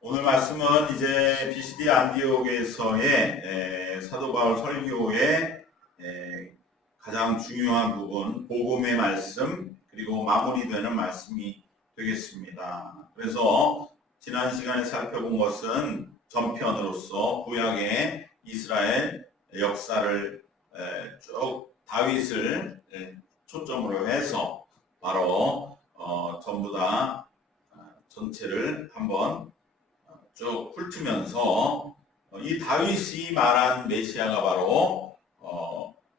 오늘 말씀은 이제 비시디 안디옥에서의 사도 바울 설교의 가장 중요한 부분, 복음의 말씀, 그리고 마무리되는 말씀이 되겠습니다. 그래서 지난 시간에 살펴본 것은 전편으로서 구약의 이스라엘 역사를 쭉 다윗을 초점으로 해서 바로 전부 다 전체를 한번 쭉 훑으면서 이 다윗이 말한 메시아가 바로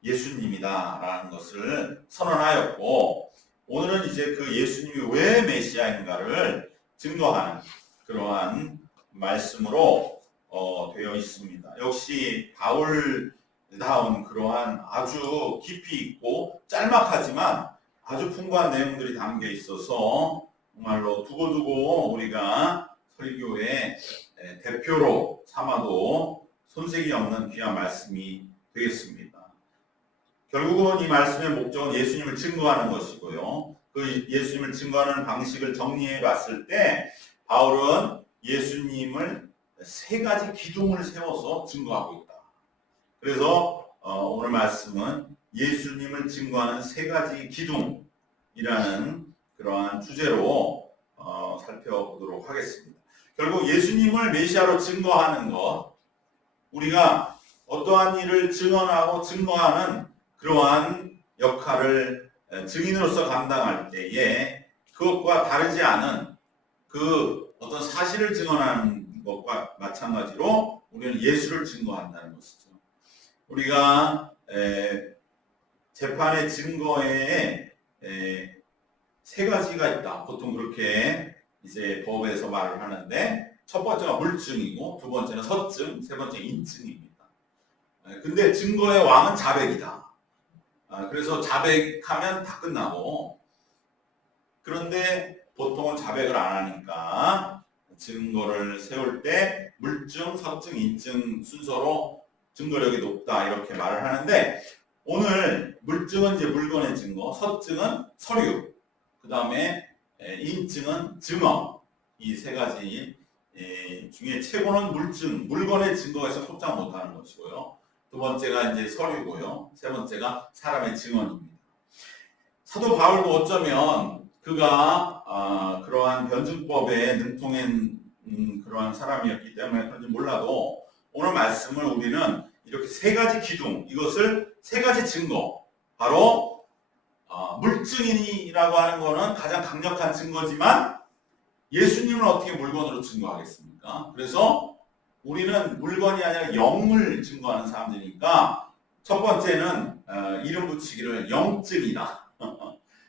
예수님이다라는 것을 선언하였고, 오늘은 이제 그 예수님이 왜 메시아인가를 증거하는 그러한 말씀으로 되어 있습니다. 역시 바울다운 그러한 아주 깊이 있고 짤막하지만 아주 풍부한 내용들이 담겨 있어서 정말로 두고두고 우리가 설교의 대표로 삼아도 손색이 없는 귀한 말씀이 되겠습니다. 결국은 이 말씀의 목적은 예수님을 증거하는 것이고요. 그 예수님을 증거하는 방식을 정리해 봤을 때 바울은 예수님을 세 가지 기둥을 세워서 증거하고 있다. 그래서 오늘 말씀은 예수님을 증거하는 세 가지 기둥이라는 그러한 주제로 살펴보도록 하겠습니다. 결국 예수님을 메시아로 증거하는 것, 우리가 어떠한 일을 증언하고 증거하는 그러한 역할을 증인으로서 감당할 때에 그것과 다르지 않은 그 어떤 사실을 증언하는 것과 마찬가지로 우리는 예수를 증거한다는 것이죠. 우리가 재판의 증거에 세 가지가 있다. 보통 그렇게 이제 법에서 말을 하는데, 첫 번째가 물증이고, 두 번째는 서증, 세 번째 인증입니다. 근데 증거의 왕은 자백이다. 그래서 자백하면 다 끝나고, 그런데 보통은 자백을 안 하니까 증거를 세울 때 물증, 서증, 인증 순서로 증거력이 높다 이렇게 말을 하는데, 오늘 물증은 이제 물건의 증거, 서증은 서류, 그 다음에 인증은 증언, 이 세 가지 중에 최고는 물증, 물건의 증거에서 속장 못하는 것이고요. 두 번째가 이제 서류고요. 세 번째가 사람의 증언입니다. 사도 바울도 어쩌면 그가 그러한 변증법에 능통한 그러한 사람이었기 때문에 그런지 몰라도 오늘 말씀을 우리는 이렇게 세 가지 기둥, 이것을 세 가지 증거, 바로 물증이라고 하는 것은 가장 강력한 증거지만 예수님을 어떻게 물건으로 증거하겠습니까? 그래서 우리는 물건이 아니라 영을 증거하는 사람들이니까 첫 번째는 이름 붙이기를 영증이다.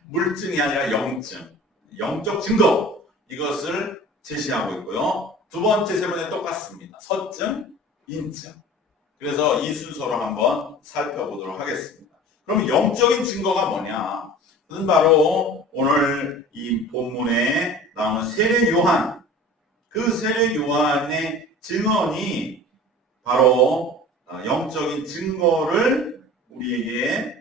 물증이 아니라 영증, 영적 증거, 이것을 제시하고 있고요. 두 번째, 세 번째 똑같습니다. 서증, 인증. 그래서 이 순서로 한번 살펴보도록 하겠습니다. 그럼 영적인 증거가 뭐냐? 그것은 바로 오늘 이 본문에 나오는 세례 요한, 그 세례 요한의 증언이 바로 영적인 증거를 우리에게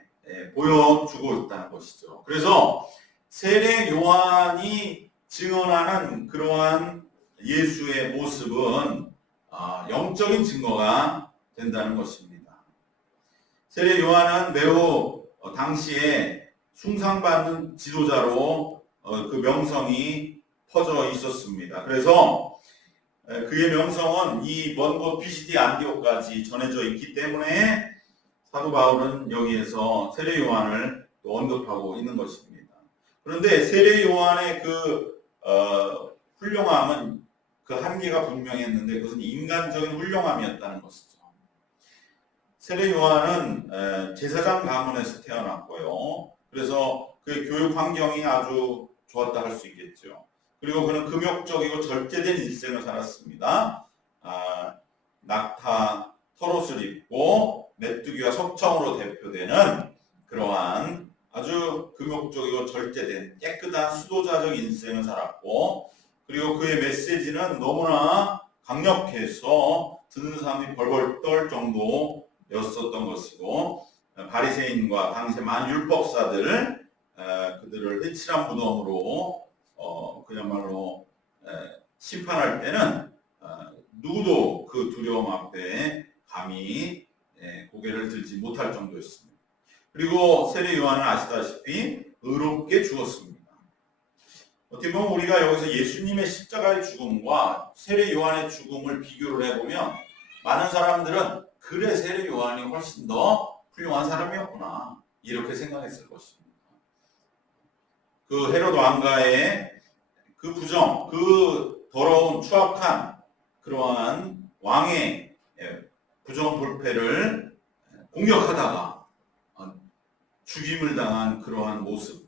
보여주고 있다는 것이죠. 그래서 세례 요한이 증언하는 그러한 예수의 모습은 영적인 증거가 된다는 것입니다. 세례 요한은 매우 당시에 숭상받는 지도자로 그 명성이 퍼져 있었습니다. 그래서 그의 명성은 이 먼 곳 비시디 안디옥까지 전해져 있기 때문에 사도 바울은 여기에서 세례 요한을 또 언급하고 있는 것입니다. 그런데 세례 요한의 그 훌륭함은 그 한계가 분명했는데 그것은 인간적인 훌륭함이었다는 것이죠. 세례 요한은 제사장 가문에서 태어났고요. 그래서 그의 교육 환경이 아주 좋았다 할 수 있겠죠. 그리고 그는 금욕적이고 절제된 일생을 살았습니다. 낙타 털옷을 입고 메뚜기와 석청으로 대표되는 그러한 아주 금욕적이고 절제된 깨끗한 수도자적 인생을 살았고, 그리고 그의 메시지는 너무나 강력해서 듣는 사람이 벌벌 떨 정도였었던 것이고, 바리새인과 당시 많은 율법사들을 그들을 회칠한 무덤으로 그야말로 심판할 때는 누구도 그 두려움 앞에 감히 고개를 들지 못할 정도였습니다. 그리고 세례 요한은 아시다시피 의롭게 죽었습니다. 어떻게 보면 우리가 여기서 예수님의 십자가의 죽음과 세례 요한의 죽음을 비교를 해보면 많은 사람들은 그래 세례 요한이 훨씬 더 훌륭한 사람이었구나 이렇게 생각했을 것입니다. 그 헤롯 왕가의 그 부정, 그 더러운 추악한 그러한 왕의 부정불패를 공격하다가 죽임을 당한 그러한 모습,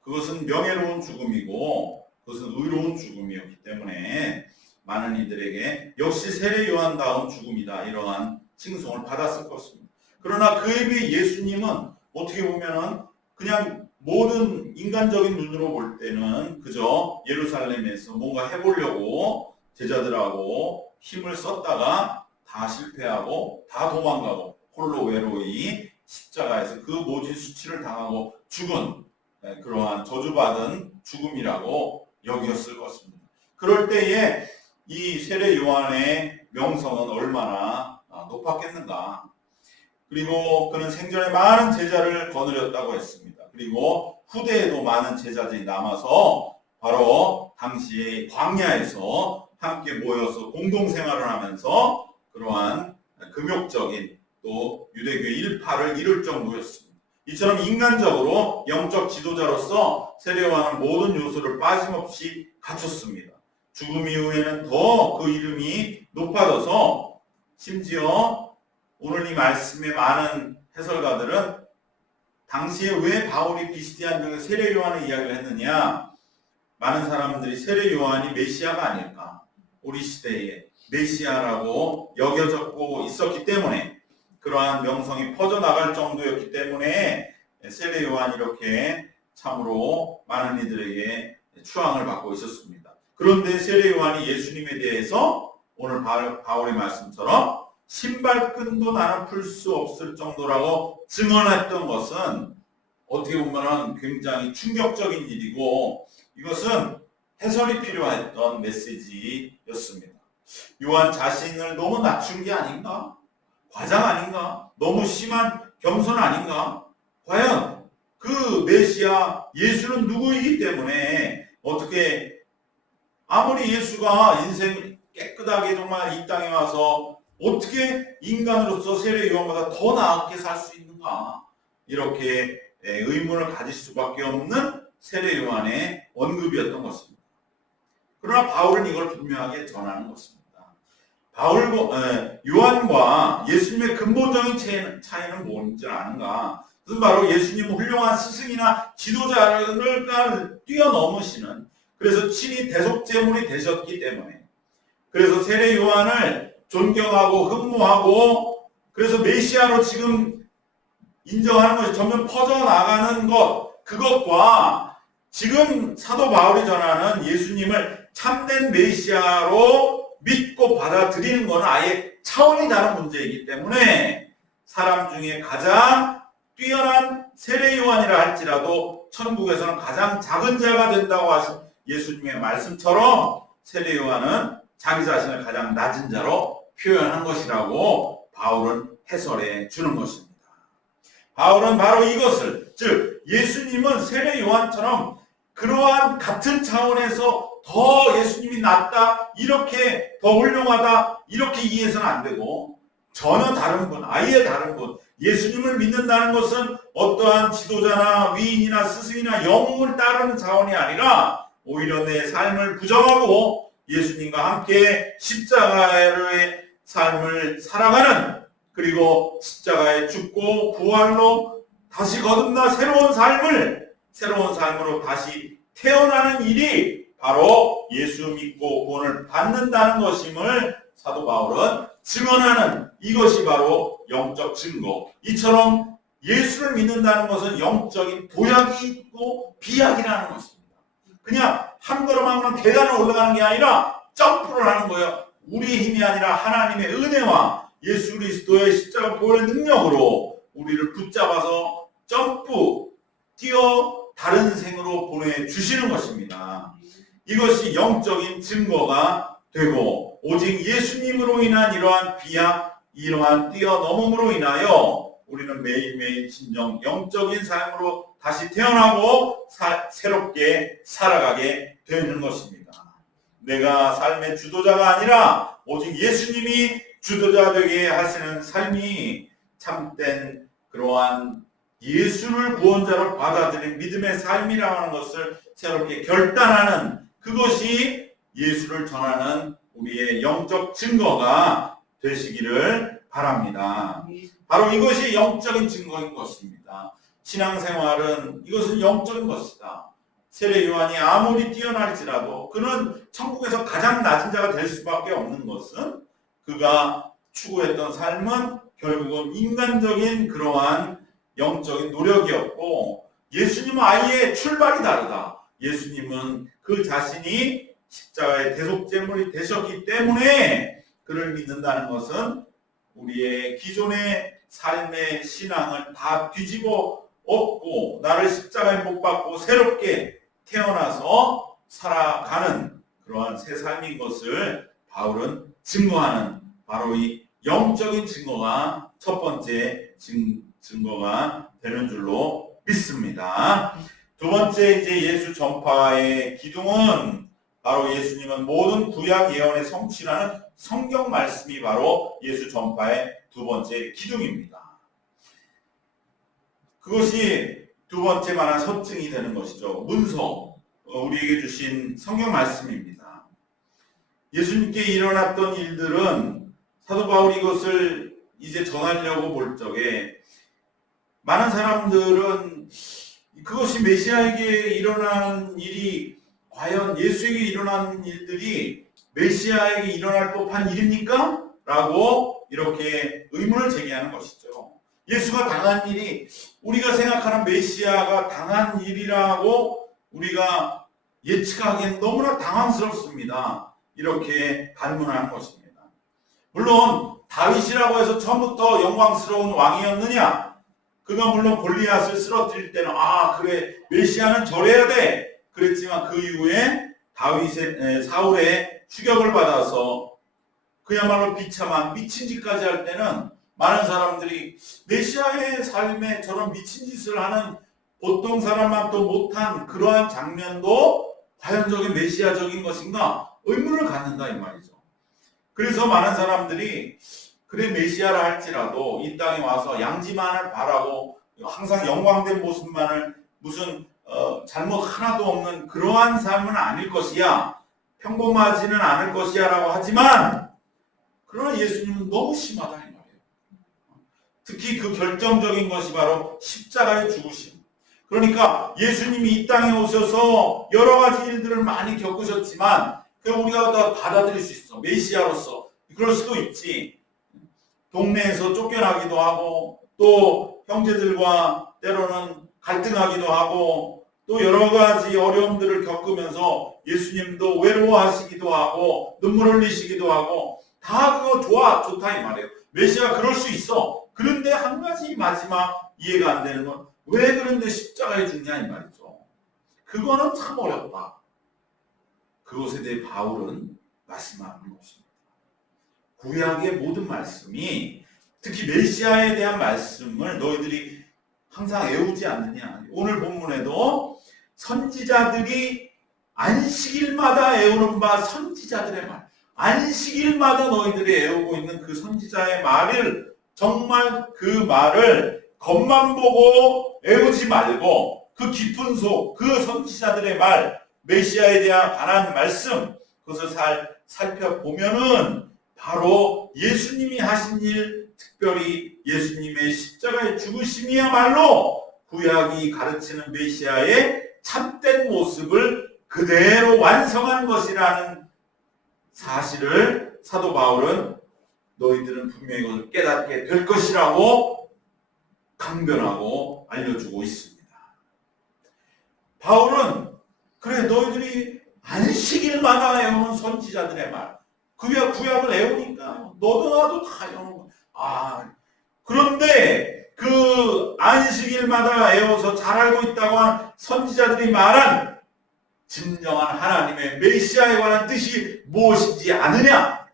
그것은 명예로운 죽음이고 그것은 의로운 죽음이었기 때문에 많은 이들에게 역시 세례 요한다운 죽음이다 이러한 칭송을 받았을 것입니다. 그러나 그에 비해 예수님은 어떻게 보면은 그냥 모든 인간적인 눈으로 볼 때는 그저 예루살렘에서 뭔가 해보려고 제자들하고 힘을 썼다가 다 실패하고 다 도망가고 홀로 외로이 십자가에서 그 모진 수치를 당하고 죽은 그러한 저주받은 죽음이라고 여겼을 것입니다. 그럴 때에 이 세례 요한의 명성은 얼마나 높았겠는가. 그리고 그는 생전에 많은 제자를 거느렸다고 했습니다. 그리고 후대에도 많은 제자들이 남아서 바로 당시에 광야에서 함께 모여서 공동생활을 하면서 그러한 금욕적인 또 유대교의 일파를 이룰 정도였습니다. 이처럼 인간적으로 영적 지도자로서 세례 요한은 모든 요소를 빠짐없이 갖췄습니다. 죽음 이후에는 더 그 이름이 높아져서 심지어 오늘 이 말씀의 많은 해설가들은 당시에 왜 바울이 비스티안 중에 세례 요한의 이야기를 했느냐, 많은 사람들이 세례 요한이 메시아가 아닐까, 우리 시대에 메시아라고 여겨졌고 있었기 때문에 그러한 명성이 퍼져나갈 정도였기 때문에 세례 요한이 이렇게 참으로 많은 이들에게 추앙을 받고 있었습니다. 그런데 세례 요한이 예수님에 대해서 오늘 바울의 말씀처럼 신발끈도 나는 풀 수 없을 정도라고 증언했던 것은 어떻게 보면 굉장히 충격적인 일이고 이것은 해설이 필요했던 메시지였습니다. 요한 자신을 너무 낮춘 게 아닌가? 과장 아닌가? 너무 심한 겸손 아닌가? 과연 그 메시아 예수는 누구이기 때문에 어떻게 아무리 예수가 인생을 깨끗하게 정말 이 땅에 와서 어떻게 인간으로서 세례 요한보다 더 나았게 살 수 있는가? 이렇게 의문을 가질 수밖에 없는 세례 요한의 언급이었던 것입니다. 그러나 바울은 이걸 분명하게 전하는 것입니다. 요한과 예수님의 근본적인 차이는 뭔지 아는가? 그것은 바로 예수님은 훌륭한 스승이나 지도자를 뛰어넘으시는, 그래서 친히 대속제물이 되셨기 때문에, 그래서 세례 요한을 존경하고 흠모하고 그래서 메시아로 지금 인정하는 것이 점점 퍼져나가는 것, 그것과 지금 사도 바울이 전하는 예수님을 참된 메시아로 믿고 받아들이는 것은 아예 차원이 다른 문제이기 때문에 사람 중에 가장 뛰어난 세례 요한이라 할지라도 천국에서는 가장 작은 자가 된다고 하신 예수님의 말씀처럼 세례 요한은 자기 자신을 가장 낮은 자로 표현한 것이라고 바울은 해설해 주는 것입니다. 바울은 바로 이것을, 즉 예수님은 세례 요한처럼 그러한 같은 차원에서 더 예수님이 낫다, 이렇게 더 훌륭하다, 이렇게 이해해서는 안 되고 전혀 다른 분, 아예 다른 분, 예수님을 믿는다는 것은 어떠한 지도자나 위인이나 스승이나 영웅을 따르는 차원이 아니라 오히려 내 삶을 부정하고 예수님과 함께 십자가의 삶을 살아가는, 그리고 십자가에 죽고 부활로 다시 거듭나 새로운 삶으로 다시 태어나는 일이 바로 예수 믿고 구원을 받는다는 것임을 사도 바울은 증언하는, 이것이 바로 영적 증거. 이처럼 예수를 믿는다는 것은 영적인 도약이 있고 비약이라는 것입니다. 그냥 한 걸음 한 걸음 계단을 올라가는 게 아니라 점프를 하는 거예요. 우리의 힘이 아니라 하나님의 은혜와 예수 그리스도의 십자가 보혈의 능력으로 우리를 붙잡아서 뛰어 다른 생으로 보내주시는 것입니다. 이것이 영적인 증거가 되고, 오직 예수님으로 인한 이러한 뛰어넘음으로 인하여 우리는 매일매일 진정 영적인 삶으로 다시 태어나고 새롭게 살아가게 되는 것입니다. 내가 삶의 주도자가 아니라 오직 예수님이 주도자 되게 하시는 삶이 참된 그러한 예수를 구원자로 받아들인 믿음의 삶이라고 하는 것을 새롭게 결단하는, 그것이 예수를 전하는 우리의 영적 증거가 되시기를 바랍니다. 바로 이것이 영적인 증거인 것입니다. 신앙생활은 이것은 영적인 것이다. 세례 요한이 아무리 뛰어날지라도 그는 천국에서 가장 낮은 자가 될 수밖에 없는 것은, 그가 추구했던 삶은 결국은 인간적인 그러한 영적인 노력이었고, 예수님은 아예 출발이 다르다. 예수님은 그 자신이 십자가의 대속제물이 되셨기 때문에 그를 믿는다는 것은 우리의 기존의 삶의 신앙을 다 뒤집어 엎고 나를 십자가에 못 박고 새롭게 태어나서 살아가는 그러한 새 삶인 것을 바울은 증거하는, 바로 이 영적인 증거가 첫 번째 증거가 되는 줄로 믿습니다. 두 번째, 이제 예수 전파의 기둥은 바로 예수님은 모든 구약 예언의 성취라는 성경 말씀이 바로 예수 전파의 두 번째 기둥입니다. 그것이 두 번째 말한 서증이 되는 것이죠. 문서, 우리에게 주신 성경 말씀입니다. 예수님께 일어났던 일들은 사도 바울이 이것을 이제 전하려고 볼 적에 많은 사람들은 그것이 메시아에게 일어난 일이 과연 예수에게 일어난 일들이 메시아에게 일어날 법한 일입니까? 라고 이렇게 의문을 제기하는 것이죠. 예수가 당한 일이 우리가 생각하는 메시아가 당한 일이라고 우리가 예측하기엔 너무나 당황스럽습니다. 이렇게 반문하는 것입니다. 물론 다윗이라고 해서 처음부터 영광스러운 왕이었느냐? 그가 물론 골리앗을 쓰러뜨릴 때는 그래 메시아는 저래야 돼 그랬지만, 그 이후에 사울의 추격을 받아서 그야말로 비참한 미친 짓까지 할 때는 많은 사람들이 메시아의 삶에 저런 미친 짓을 하는 보통 사람만도 못한 그러한 장면도 과연적인 메시아적인 것인가 의문을 갖는다 이 말이죠. 그래서 많은 사람들이 그래 메시아라 할지라도 이 땅에 와서 양지만을 바라고 항상 영광된 모습만을 무슨 잘못 하나도 없는 그러한 삶은 아닐 것이야, 평범하지는 않을 것이야 라고 하지만, 그러나 예수님은 너무 심하다 이 말이에요. 특히 그 결정적인 것이 바로 십자가의 죽으심. 그러니까 예수님이 이 땅에 오셔서 여러 가지 일들을 많이 겪으셨지만 우리가 다 받아들일 수 있어. 메시아로서 그럴 수도 있지. 동네에서 쫓겨나기도 하고, 또 형제들과 때로는 갈등하기도 하고, 또 여러 가지 어려움들을 겪으면서 예수님도 외로워하시기도 하고 눈물 흘리시기도 하고, 다 그거 좋다 이 말이에요. 메시아가 그럴 수 있어. 그런데 한 가지 마지막 이해가 안 되는 건 왜 그런데 십자가에 죽냐 이 말이죠. 그거는 참 어렵다. 그것에 대해 바울은 말씀하는 것입니다. 구약의 모든 말씀이, 특히 메시아에 대한 말씀을 너희들이 항상 애우지 않느냐. 오늘 본문에도 선지자들이 안식일마다 애우는 바 선지자들의 말, 안식일마다 너희들이 애우고 있는 그 선지자의 말을, 정말 그 말을 겉만 보고 애우지 말고 그 깊은 속, 그 선지자들의 말, 메시아에 대한 관한 말씀, 그것을 살펴보면은 바로 예수님이 하신 일, 특별히 예수님의 십자가의 죽으심이야말로 구약이 가르치는 메시아의 참된 모습을 그대로 완성한 것이라는 사실을 사도 바울은 너희들은 분명히 그것을 깨닫게 될 것이라고 강변하고 알려주고 있습니다. 바울은 그래 너희들이 안식일마다 애우는 선지자들의 말, 구약을 애우니까 너도 나도 다 애우는 거야. 그런데 그 안식일마다 애워서 잘 알고 있다고 하는 선지자들이 말한 진정한 하나님의 메시아에 관한 뜻이 무엇인지 아느냐?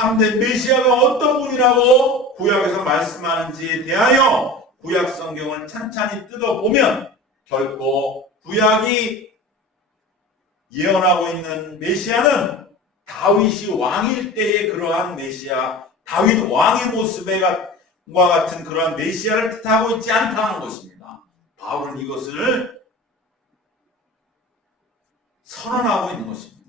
참된 메시아가 어떤 분이라고 구약에서 말씀하는지에 대하여 구약 성경을 찬찬히 뜯어보면 결코 구약이 예언하고 있는 메시아는 다윗이 왕일 때의 그러한 메시아, 다윗 왕의 모습과 같은 그러한 메시아를 뜻하고 있지 않다는 것입니다. 바울은 이것을 선언하고 있는 것입니다.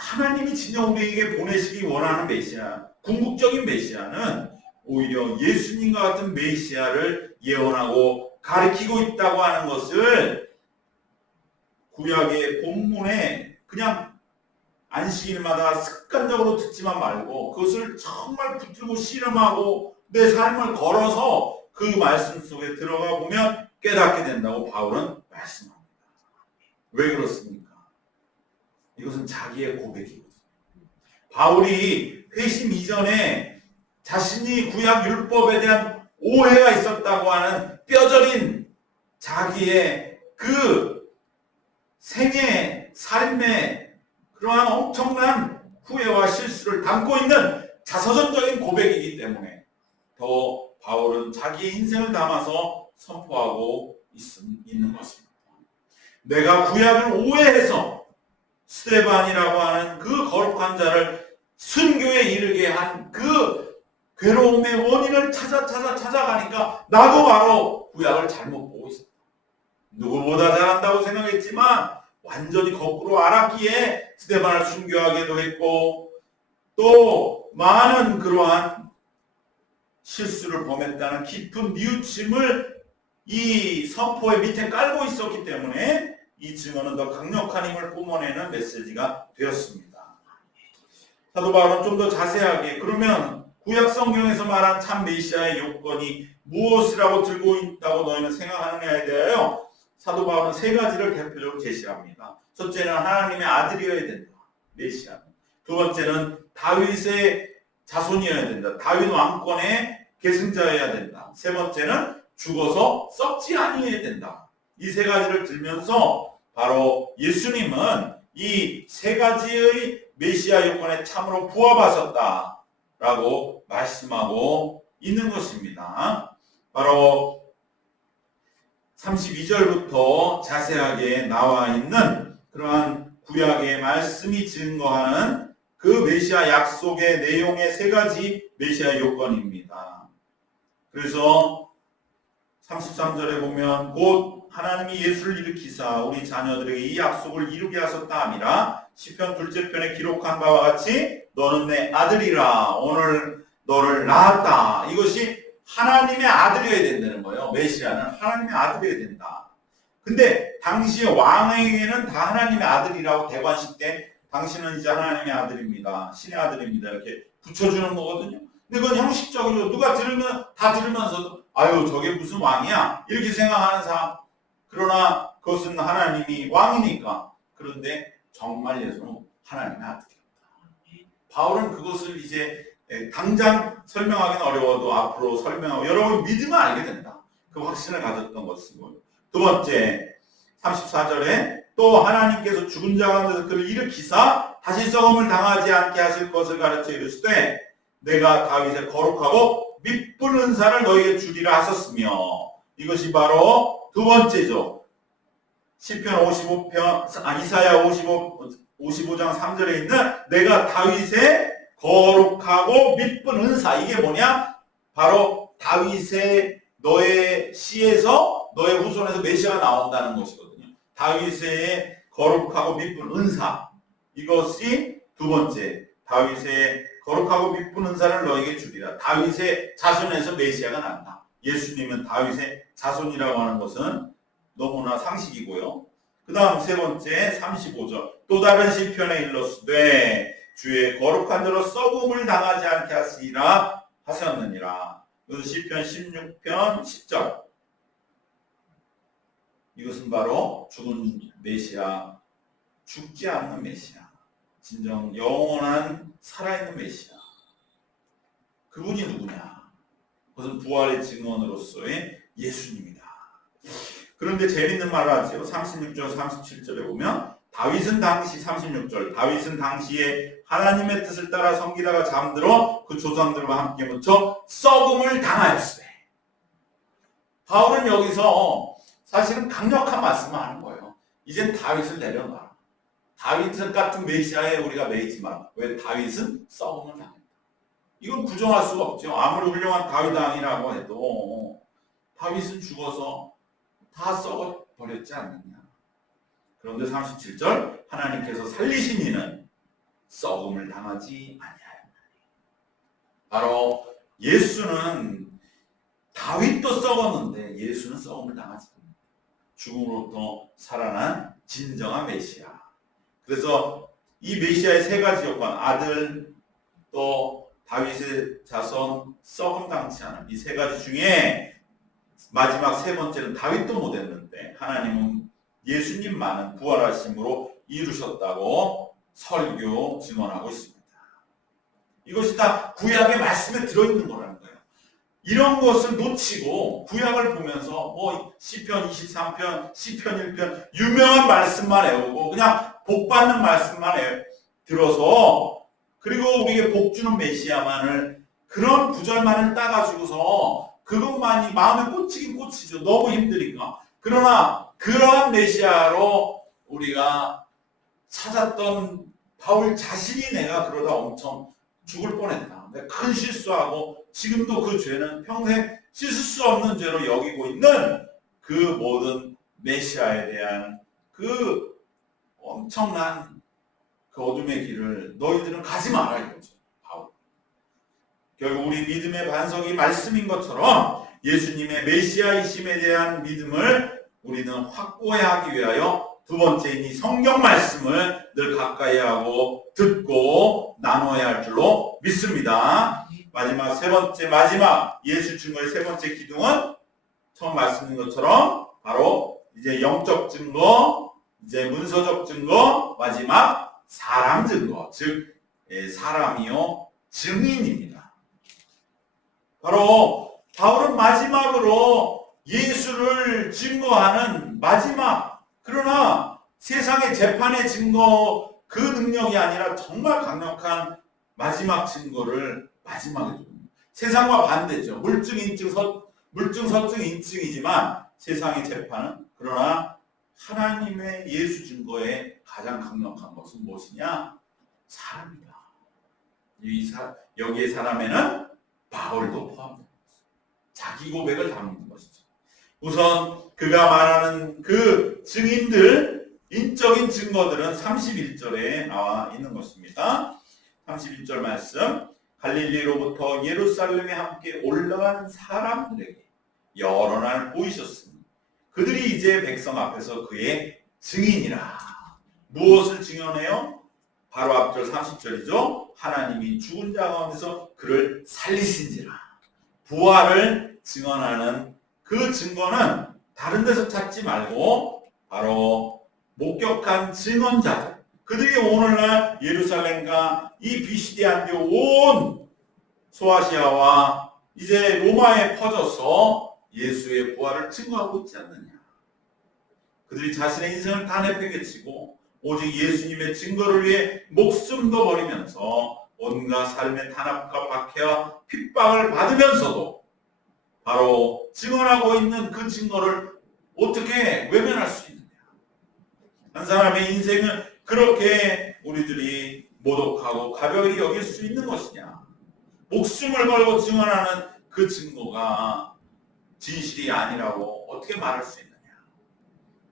하나님이 진정 우리에게 보내시기 원하는 메시아, 궁극적인 메시아는 오히려 예수님과 같은 메시아를 예언하고 가리키고 있다고 하는 것을 구약의 본문에 그냥 안식일마다 습관적으로 듣지만 말고 그것을 정말 붙들고 씨름하고 내 삶을 걸어서 그 말씀 속에 들어가 보면 깨닫게 된다고 바울은 말씀합니다. 왜 그렇습니까? 이것은 자기의 고백이거든요. 바울이 회심 이전에 자신이 구약 율법에 대한 오해가 있었다고 하는 뼈저린 자기의 그 생애, 삶의 그러한 엄청난 후회와 실수를 담고 있는 자서전적인 고백이기 때문에 더 바울은 자기의 인생을 담아서 선포하고 있는 것입니다. 내가 구약을 오해해서 스데반이라고 하는 그 거룩한 자를 순교에 이르게 한 그 괴로움의 원인을 찾아가니까 나도 바로 구약을 잘못 보고 있었다. 누구보다 잘한다고 생각했지만 완전히 거꾸로 알았기에 스데반을 순교하기도 했고 또 많은 그러한 실수를 범했다는 깊은 뉘우침을 이 선포의 밑에 깔고 있었기 때문에 이 증언은 더 강력한 힘을 뿜어내는 메시지가 되었습니다. 사도 바울은 좀 더 자세하게 그러면 구약 성경에서 말한 참 메시아의 요건이 무엇이라고 들고 있다고 너희는 생각하느냐에 대하여 사도 바울은 세 가지를 대표적으로 제시합니다. 첫째는 하나님의 아들이어야 된다. 메시아는. 두 번째는 다윗의 자손이어야 된다. 다윗 왕권의 계승자여야 된다. 세 번째는 죽어서 썩지 아니어야 된다. 이 세 가지를 들면서 바로 예수님은 이 세 가지의 메시아 요건에 참으로 부합하셨다라고 말씀하고 있는 것입니다. 바로 32절부터 자세하게 나와 있는 그러한 구약의 말씀이 증거하는 그 메시아 약속의 내용의 세 가지 메시아 요건입니다. 그래서 33절에 보면 곧 하나님이 예수를 일으키사 우리 자녀들에게 이 약속을 이루게 하셨다 함이라. 시편 둘째 편에 기록한 바와 같이 너는 내 아들이라 오늘 너를 낳았다. 이것이 하나님의 아들이어야 된다는 거예요. 메시아는 하나님의 아들이어야 된다. 근데 당시의 왕에게는 다 하나님의 아들이라고 대관식 때 당신은 이제 하나님의 아들입니다. 신의 아들입니다. 이렇게 붙여주는 거거든요. 근데 그건 형식적으로 누가 다 들으면서도 아유 저게 무슨 왕이야? 이렇게 생각하는 사람. 그러나 그것은 하나님이 왕이니까. 그런데 정말 예수는 하나님의 아들입니다. 바울은 그것을 이제 당장 설명하기는 어려워도 앞으로 설명하고 여러분 믿으면 알게 된다. 그 확신을 가졌던 것이고요. 두 번째 34절에 또 하나님께서 죽은 자 가운데서 그를 일으키사 다시 썩음을 당하지 않게 하실 것을 가르쳐 이르시되 내가 다윗의 거룩하고 밑분 은사를 너희에게 주리라 하셨으며 이것이 바로 두 번째죠. 시편 55편 이사야 55장 3절에 있는 내가 다윗의 거룩하고 밑분 은사 이게 뭐냐? 바로 다윗의 너의 씨에서 너의 후손에서 메시아가 나온다는 것이거든요. 다윗의 거룩하고 밑분 은사 이것이 두 번째 다윗의 거룩하고 밑분 은사를 너에게 주리라. 다윗의 자손에서 메시아가 난다. 예수님은 다윗의 자손이라고 하는 것은 너무나 상식이고요. 그 다음 세 번째 35절 또 다른 시편에 일렀으되 주의 거룩한 자로 썩음을 당하지 않게 하시리라 하셨느니라. 이것은 시편 16편 10절. 이것은 바로 죽은 메시아, 죽지 않는 메시아, 진정 영원한 살아있는 메시아. 그분이 누구냐? 그것은 부활의 증언으로서의 예수님이다. 그런데 재밌는 말을 하죠. 36절 37절에 보면 다윗은 당시 36절 다윗은 당시에 하나님의 뜻을 따라 섬기다가 잠들어 그 조상들과 함께 묻혀 썩음을 당하였으되. 바울은 여기서 사실은 강력한 말씀을 하는 거예요. 이젠 다윗을 내려놔라. 다윗 같은 메시아에 우리가 매이지 마라. 왜? 다윗은 썩음을 당했다. 이건 부정할 수가 없죠. 아무리 훌륭한 다윗 왕이라고 해도 다윗은 죽어서 다 썩어버렸지 않느냐. 그런데 37절 하나님께서 살리신 이는 썩음을 당하지 아니하였나니. 바로 예수는 다윗도 썩었는데 예수는 썩음을 당하지 않는다. 죽음으로부터 살아난 진정한 메시아. 그래서 이 메시아의 세 가지 요건, 아들, 또 다윗의 자손, 썩음 당치 않음, 이 세 가지 중에 마지막 세 번째는 다윗도 못했는데 하나님은 예수님만은 부활하심으로 이루셨다고 설교 증언하고 있습니다. 이것이 다 구약의 말씀에 들어있는 거라는 거예요. 이런 것을 놓치고 구약을 보면서 뭐 시편 23편, 시편 1편 유명한 말씀만 외우고 그냥 복 받는 말씀만 들어서, 그리고 우리에게 복 주는 메시아만을, 그런 구절만을 따가지고서 그것만이 마음에 꽂히긴 꽂히죠. 너무 힘드니까. 그러나 그러한 메시아로 우리가 찾았던 바울 자신이 내가 그러다 엄청 죽을 뻔했다. 내가 큰 실수하고 지금도 그 죄는 평생 씻을 수 없는 죄로 여기고 있는 그 모든 메시아에 대한 그 엄청난 그 어둠의 길을 너희들은 가지 마라 이거죠. 바울. 결국 우리 믿음의 반석이 말씀인 것처럼 예수님의 메시아이심에 대한 믿음을 우리는 확고해야 하기 위하여 두 번째인 이 성경 말씀을 늘 가까이 하고 듣고 나눠야 할 줄로 믿습니다. 마지막 세 번째, 마지막 예수 증거의 세 번째 기둥은 처음 말씀드린 것처럼 바로 이제 영적 증거, 이제 문서적 증거, 마지막 사람 증거, 즉 사람이요 증인입니다. 바로 바울은 마지막으로 예수를 증거하는 마지막, 그러나 세상의 재판의 증거 그 능력이 아니라 정말 강력한 마지막 증거를 마지막에 줍니다. 세상과 반대죠. 물증, 인증, 물증, 서증, 인증이지만 세상의 재판은, 그러나 하나님의 예수 증거의 가장 강력한 것은 무엇이냐? 사람이다. 여기에 사람에는 바울도 포함됩니다. 자기 고백을 담는 것이죠. 우선 그가 말하는 그 증인들, 인적인 증거들은 31절에 나와 있는 것입니다. 31절 말씀, 갈릴리로부터 예루살렘에 함께 올라간 사람들에게 여러 날 보이셨으니 그들이 이제 백성 앞에서 그의 증인이라. 무엇을 증언해요? 바로 앞절 30절이죠. 하나님이 죽은 자 가운데서 그를 살리신지라. 부활을 증언하는 그 증거는 다른 데서 찾지 말고 바로 목격한 증언자들, 그들이 오늘날 예루살렘과 이 BCD 안디오 온 소아시아와 이제 로마에 퍼져서 예수의 부활을 증거하고 있지 않느냐. 그들이 자신의 인생을 다 내팽개치고 오직 예수님의 증거를 위해 목숨도 버리면서 온갖 삶의 탄압과 박해와 핍박을 받으면서도 바로 증언하고 있는 그 증거를 어떻게 외면할 수 있느냐. 한 사람의 인생을 그렇게 우리들이 모독하고 가벼이 여길 수 있는 것이냐. 목숨을 걸고 증언하는 그 증거가 진실이 아니라고 어떻게 말할 수 있느냐.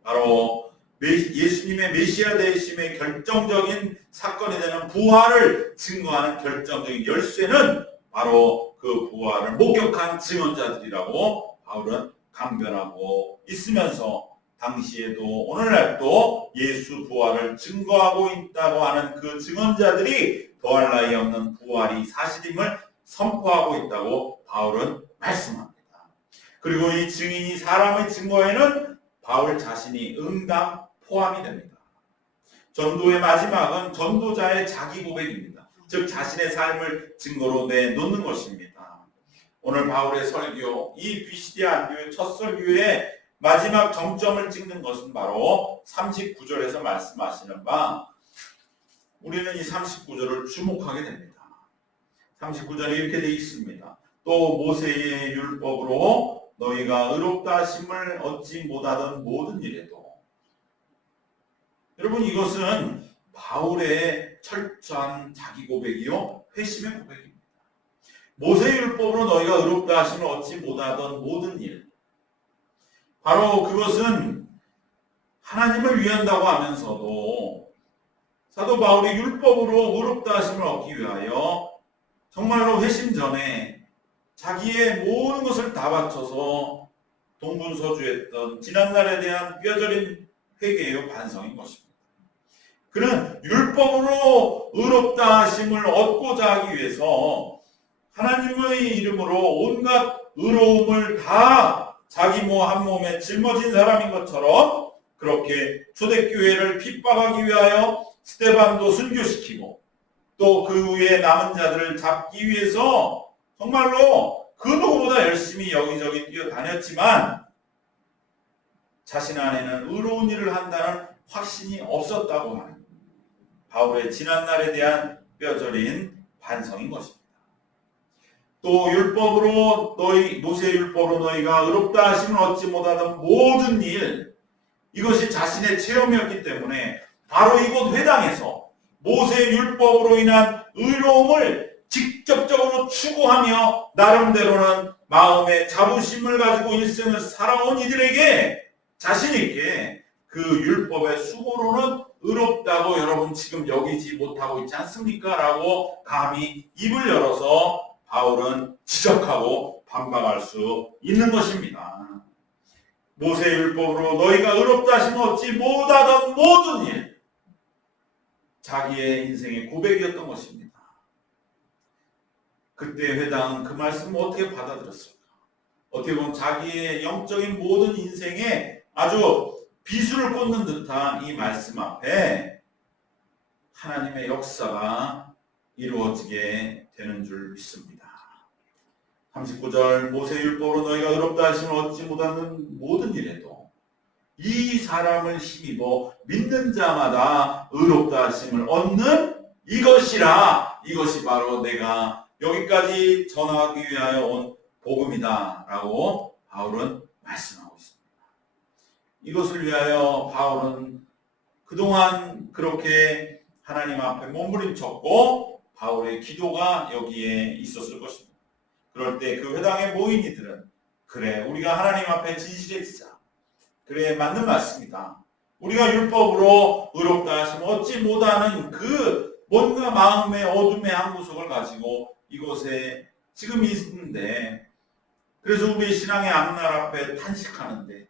바로 예수님의 메시아 되심의 결정적인 사건이 되는 부활을 증거하는 결정적인 열쇠는 바로 그 부활을 목격한 증언자들이라고 바울은 강변하고 있으면서 당시에도 오늘날도 예수 부활을 증거하고 있다고 하는 그 증언자들이 더할 나위 없는 부활이 사실임을 선포하고 있다고 바울은 말씀합니다. 그리고 이 증인이 사람의 증거에는 바울 자신이 응당 포함이 됩니다. 전도의 마지막은 전도자의 자기 고백입니다. 즉 자신의 삶을 증거로 내놓는 것입니다. 오늘 바울의 설교, 이 BCD 안교의 첫 설교에 마지막 정점을 찍는 것은 바로 39절에서 말씀하시는 바, 우리는 이 39절을 주목하게 됩니다. 39절에 이렇게 되어 있습니다. 또 모세의 율법으로 너희가 의롭다 하심을 얻지 못하던 모든 일에도. 여러분, 이것은 바울의 철저한 자기 고백이요, 회심의 고백입니다. 모세의 율법으로 너희가 의롭다 하심을 얻지 못하던 모든 일, 바로 그것은 하나님을 위한다고 하면서도 사도 바울이 율법으로 의롭다 하심을 얻기 위하여 정말로 회심 전에 자기의 모든 것을 다 바쳐서 동분서주했던 지난날에 대한 뼈저린 회개의 반성인 것입니다. 그는 율법으로 의롭다 하심을 얻고자 하기 위해서 하나님의 이름으로 온갖 의로움을 다 자기 한 몸에 짊어진 사람인 것처럼 그렇게 초대교회를 핍박하기 위하여 스데반도 순교시키고 또 그 위에 남은 자들을 잡기 위해서 정말로 그 누구보다 열심히 여기저기 뛰어다녔지만 자신 안에는 의로운 일을 한다는 확신이 없었다고 하는 바울의 지난날에 대한 뼈저린 반성인 것입니다. 또 율법으로 모세의 율법으로 너희가 의롭다 하심을 얻지 못하던 모든 일, 이것이 자신의 체험이었기 때문에 바로 이곳 회당에서 모세의 율법으로 인한 의로움을 직접적으로 추구하며 나름대로는 마음의 자부심을 가지고 일생을 살아온 이들에게 자신 있게 그 율법의 수고로는 의롭다고 여러분 지금 여기지 못하고 있지 않습니까? 라고 감히 입을 열어서 바울은 지적하고 반박할 수 있는 것입니다. 모세의 율법으로 너희가 의롭다 하심을 얻지 못하던 모든 일, 자기의 인생의 고백이었던 것입니다. 그때 회당은 그 말씀을 어떻게 받아들였을까? 어떻게 보면 자기의 영적인 모든 인생에 아주 비수를 꽂는 듯한 이 말씀 앞에 하나님의 역사가 이루어지게 되는 줄 믿습니다. 39절 모세의 율법으로 너희가 의롭다 하심을 얻지 못하는 모든 일에도 이 사람을 힘입어 믿는 자마다 의롭다 하심을 얻는 이것이라, 이것이 바로 내가 여기까지 전하기 위하여 온 복음이다 라고 바울은 말씀하고 있습니다. 이것을 위하여 바울은 그동안 그렇게 하나님 앞에 몸부림쳤고 바울의 기도가 여기에 있었을 것입니다. 그럴 때 그 회당에 모인 이들은 그래, 우리가 하나님 앞에 진실해지자. 그래, 맞는 말씀이다. 우리가 율법으로 의롭다 하시면 얻지 못하는 그 뭔가 마음의 어둠의 한 구석을 가지고 이곳에 지금 있는데, 그래서 우리 신앙의 앞날 앞에 탄식하는데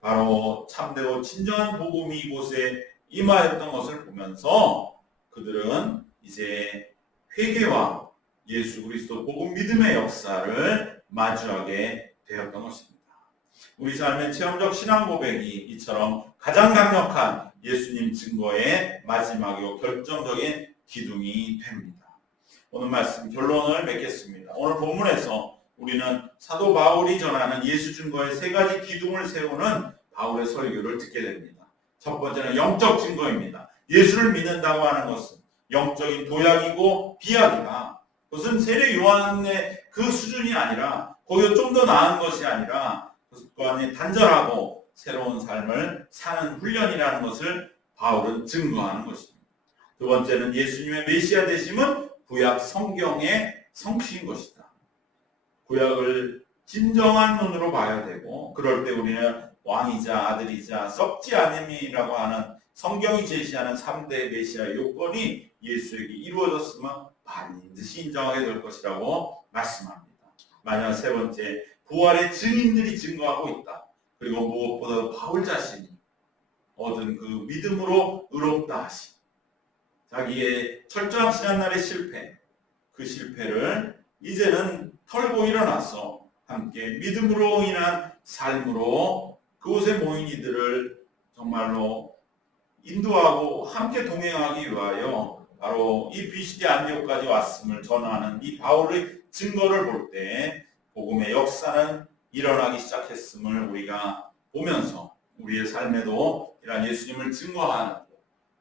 바로 참되고 진정한 복음이 이곳에 임하였던 것을 보면서 그들은 이제 회개와 예수 그리스도 복음 믿음의 역사를 마주하게 되었던 것입니다. 우리 삶의 체험적 신앙 고백이 이처럼 가장 강력한 예수님 증거의 마지막이고 결정적인 기둥이 됩니다. 오늘 말씀 결론을 맺겠습니다. 오늘 본문에서 우리는 사도 바울이 전하는 예수 증거의 세 가지 기둥을 세우는 바울의 설교를 듣게 됩니다. 첫 번째는 영적 증거입니다. 예수를 믿는다고 하는 것은 영적인 도약이고 비약이다. 그것은 세례 요한의 그 수준이 아니라 거기서 좀 더 나은 것이 아니라 그 안에 단절하고 새로운 삶을 사는 훈련이라는 것을 바울은 증거하는 것입니다. 두 번째는 예수님의 메시아 되심은 구약 성경의 성취인 것이다. 구약을 진정한 눈으로 봐야 되고 그럴 때 우리는 왕이자 아들이자 썩지 않음이라고 하는 성경이 제시하는 3대 메시아의 요건이 예수에게 이루어졌으면 반드시 인정하게 될 것이라고 말씀합니다. 마지막 세 번째, 부활의 증인들이 증거하고 있다. 그리고 무엇보다도 바울 자신이 얻은 그 믿음으로 의롭다 하심, 자기의 철저한 지난날의 실패, 그 실패를 이제는 털고 일어나서 함께 믿음으로 인한 삶으로 그곳에 모인 이들을 정말로 인도하고 함께 동행하기 위하여 바로 이 비시디 안디옥까지 왔음을 전하는 이 바울의 증거를 볼 때 복음의 역사는 일어나기 시작했음을 우리가 보면서 우리의 삶에도 이러한 예수님을 증거하는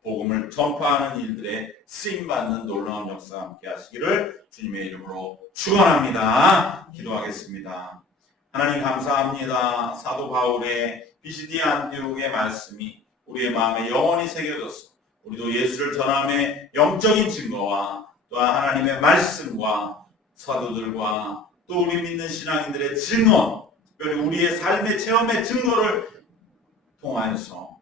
복음을 전파하는 일들에 쓰임받는 놀라운 역사와 함께 하시기를 주님의 이름으로 축원합니다. 기도하겠습니다. 하나님 감사합니다. 사도 바울의 비시디아 안디옥의 말씀이 우리의 마음에 영원히 새겨져서 우리도 예수를 전함의 영적인 증거와 또한 하나님의 말씀과 사도들과 또 우리 믿는 신앙인들의 증언, 특별히 우리의 삶의 체험의 증거를 통하여서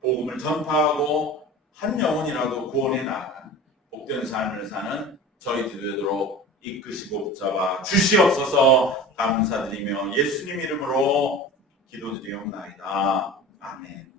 복음을 전파하고 한 영혼이라도 구원해 나가는 복된 삶을 사는 저희들 되도록 이끄시고 붙잡아 주시옵소서. 감사드리며 예수님 이름으로 기도드리옵나이다. 아멘.